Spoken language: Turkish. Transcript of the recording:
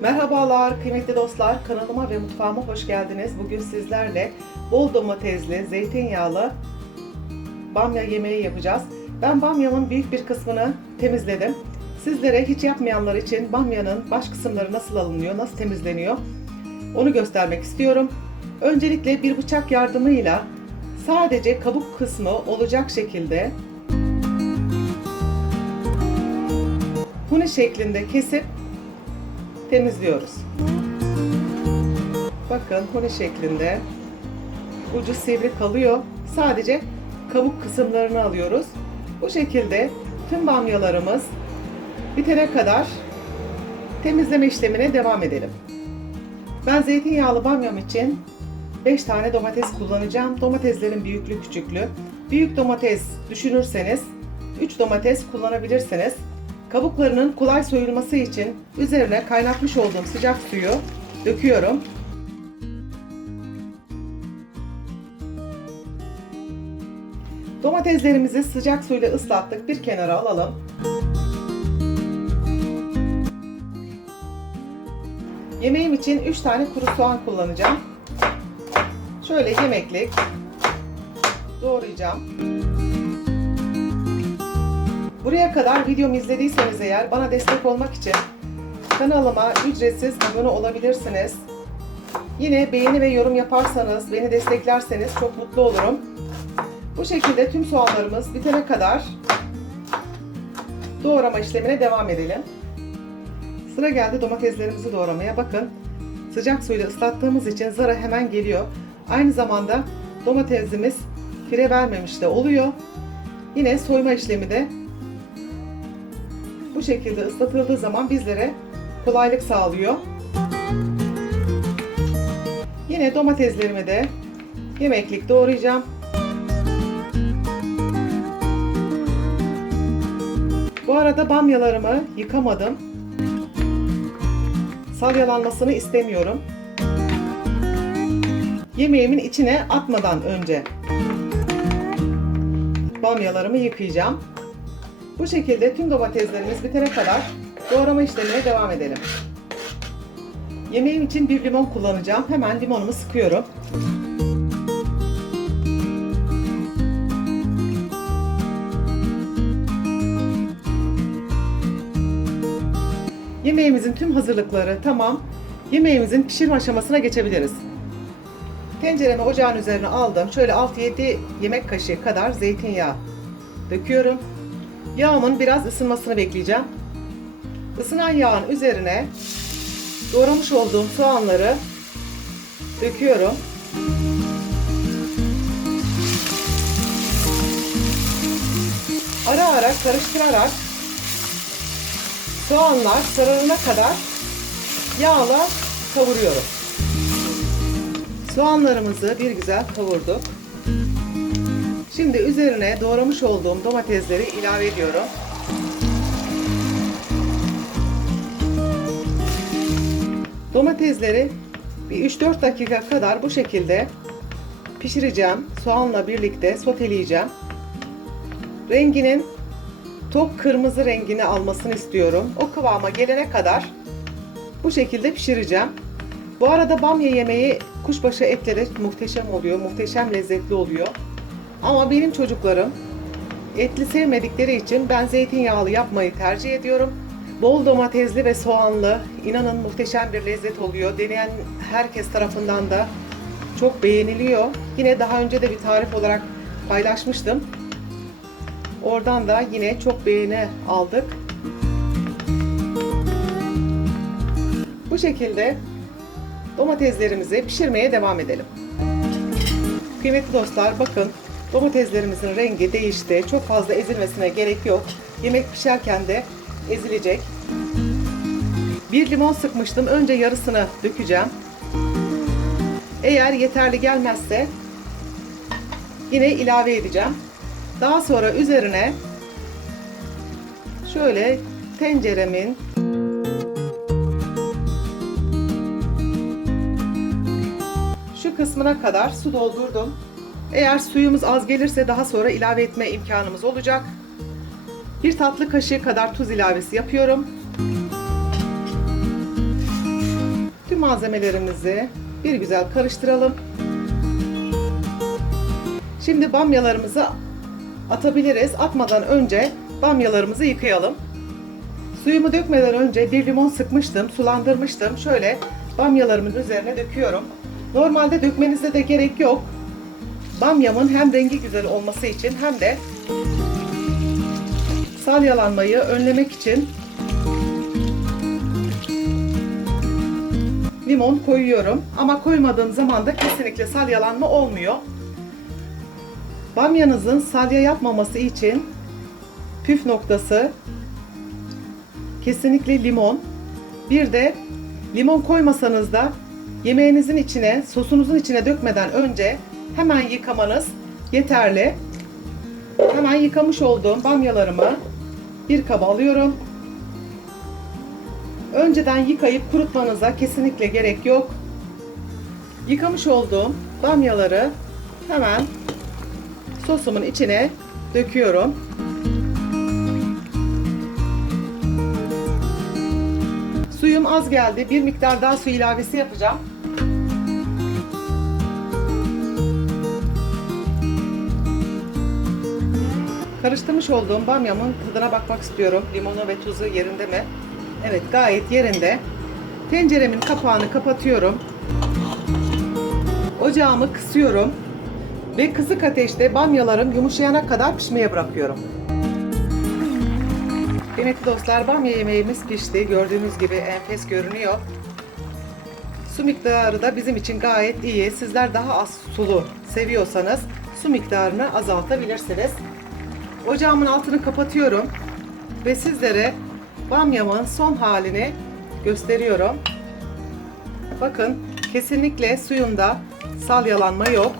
Merhabalar kıymetli dostlar, kanalıma ve mutfağıma hoş geldiniz. Bugün sizlerle bol domatesli, zeytinyağlı bamya yemeği yapacağız. Ben bamyamın büyük bir kısmını temizledim. Sizlere hiç yapmayanlar için bamyanın baş kısımları nasıl alınıyor, nasıl temizleniyor onu göstermek istiyorum. Öncelikle bir bıçak yardımıyla sadece kabuk kısmı olacak şekilde huni şeklinde kesip temizliyoruz. Bakın huni şeklinde ucu sivri kalıyor. Sadece kabuk kısımlarını alıyoruz. Bu şekilde tüm bamyalarımız bitene kadar temizleme işlemine devam edelim. Ben zeytinyağlı bamyam için 5 tane domates kullanacağım. Domateslerin büyüklüğü küçüklüğü. Büyük domates düşünürseniz 3 domates kullanabilirsiniz. Kabuklarının kolay soyulması için üzerine kaynatmış olduğum sıcak suyu döküyorum. Domateslerimizi sıcak suyla ıslattık. Bir kenara alalım. Yemeğim için 3 tane kuru soğan kullanacağım. Şöyle yemeklik doğrayacağım. Buraya kadar videomu izlediyseniz eğer bana destek olmak için kanalıma ücretsiz abone olabilirsiniz. Yine beğeni ve yorum yaparsanız, beni desteklerseniz çok mutlu olurum. Bu şekilde tüm soğanlarımız bitene kadar doğrama işlemine devam edelim. Sıra geldi domateslerimizi doğramaya. Bakın sıcak suyla ıslattığımız için zara hemen geliyor. Aynı zamanda domatesimiz fire vermemiş de oluyor. Yine soyma işlemi de bu şekilde ıslatıldığı zaman bizlere kolaylık sağlıyor. Yine domateslerimi de yemeklik doğrayacağım. Bu arada bamyalarımı yıkamadım. Salyalanmasını istemiyorum. Yemeğimin içine atmadan önce bamyalarımı yıkayacağım. Bu şekilde tüm domateslerimiz bitene kadar doğrama işlemine devam edelim. Yemeğim için bir limon kullanacağım. Hemen limonumu sıkıyorum. Yemeğimizin tüm hazırlıkları tamam. Yemeğimizin pişirme aşamasına geçebiliriz. Tenceremi ocağın üzerine aldım. Şöyle 6-7 yemek kaşığı kadar zeytinyağı döküyorum. Yağımın biraz ısınmasını bekleyeceğim. Isınan yağın üzerine doğramış olduğum soğanları döküyorum. Ara ara karıştırarak soğanlar sararına kadar yağla kavuruyorum. Soğanlarımızı bir güzel kavurduk. Şimdi üzerine doğramış olduğum domatesleri ilave ediyorum. Domatesleri bir 3-4 dakika kadar bu şekilde pişireceğim. Soğanla birlikte soteleyeceğim. Renginin tok kırmızı rengini almasını istiyorum. O kıvama gelene kadar bu şekilde pişireceğim. Bu arada bamya yemeği kuşbaşı etle de muhteşem oluyor. Muhteşem lezzetli oluyor. Ama benim çocuklarım etli sevmedikleri için ben zeytinyağlı yapmayı tercih ediyorum. Bol domatesli ve soğanlı. inanın muhteşem bir lezzet oluyor. Deneyen herkes tarafından da çok beğeniliyor. Yine daha önce de bir tarif olarak paylaşmıştım. Oradan da yine çok beğeni aldık. Bu şekilde domateslerimizi pişirmeye devam edelim. Kıymetli dostlar bakın domateslerimizin rengi değişti. Çok fazla ezilmesine gerek yok. Yemek pişerken de ezilecek. Bir limon sıkmıştım. Önce yarısını dökeceğim. Eğer yeterli gelmezse yine ilave edeceğim. Daha sonra üzerine şöyle tenceremin şu kısmına kadar su doldurdum. Eğer suyumuz az gelirse daha sonra ilave etme imkanımız olacak. Bir tatlı kaşığı kadar tuz ilavesi yapıyorum. malzemelerimizi bir güzel karıştıralım. Şimdi bamyalarımızı atabiliriz. Atmadan önce bamyalarımızı yıkayalım. Suyumu dökmeden önce bir limon sıkmıştım, sulandırmıştım. Şöyle bamyalarımın üzerine döküyorum. Normalde dökmenize de gerek yok. Bamyamın hem rengi güzel olması için hem de salyalanmayı önlemek için limon koyuyorum. Ama koymadığım zaman da kesinlikle salyalanma olmuyor. Bamyanızın salya yapmaması için püf noktası kesinlikle limon. Bir de limon koymasanız da yemeğinizin içine, sosunuzun içine dökmeden önce hemen yıkamanız yeterli. Hemen yıkamış olduğum bamyalarımı bir kaba alıyorum. Önceden yıkayıp kurutmanıza kesinlikle gerek yok. Yıkamış olduğum bamyaları hemen sosumun içine döküyorum. Suyum az geldi. Bir miktar daha su ilavesi yapacağım. Karıştırmış olduğum bamyamın tadına bakmak istiyorum. Limonu ve tuzu yerinde mi? Evet gayet yerinde. Tenceremin kapağını kapatıyorum. Ocağımı kısıyorum. Ve kısık ateşte bamyalarım yumuşayana kadar pişmeye bırakıyorum. Kıymetli dostlar bamya yemeğimiz pişti. Gördüğünüz gibi enfes görünüyor. Su miktarı da bizim için gayet iyi. Sizler daha az sulu seviyorsanız su miktarını azaltabilirsiniz. Ocağımın altını kapatıyorum ve sizlere bamyamın son halini gösteriyorum. Bakın kesinlikle suyunda salyalanma yok.